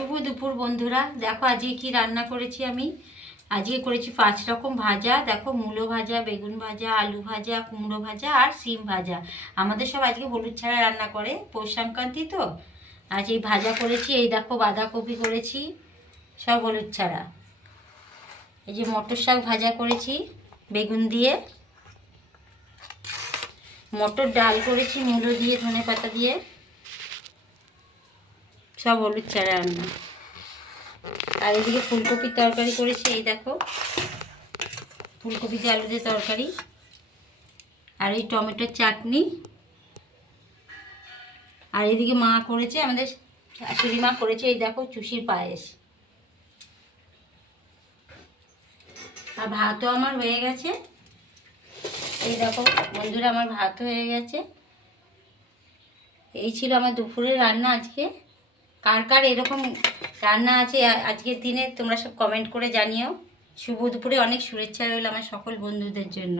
শুভ দুপুর বন্ধুরা। দেখো আজকে কি রান্না করেছি আমি। আজকে করেছি 5 রকম ভাজা। দেখো মূলো ভাজা, বেগুন ভাজা, আলু ভাজা, কুমড়ো ভাজা আর সিম ভাজা। আমাদের সব আজকে হলুদ ছাড়া রান্না করে, পৌষ সংক্রান্তি তো। আজ এই ভাজা করেছি। এই দেখো বাঁধাকপি করেছি, সব হলুদ ছাড়া। এই যে মটর শাক ভাজা করেছি বেগুন দিয়ে। মটর ডাল করেছি মূলো দিয়ে, ধনে পাতা দিয়ে, সব হলুদ ছাড়া রান্না। আর এদিকে ফুলকপির তরকারি করেছি। এই দেখো ফুলকপি দিয়ে আলু দিয়ে তরকারি। আর এই টমেটোর চাটনি। আর এদিকে মা করেছে, আমাদের শাশুড়ি মা করেছে, এই দেখো চুষির পায়েস। আর ভাতও আমার হয়ে গেছে। এই দেখো বন্ধুরা, আমার ভাত হয়ে গেছে। এই ছিল আমার দুপুরের রান্না আজকে। কার কার এরকম রান্না আছে আজকের দিনে তোমরা সব কমেন্ট করে জানিও। শুভ দুপুরে অনেক শুভেচ্ছা রইল আমার সকল বন্ধুদের জন্য।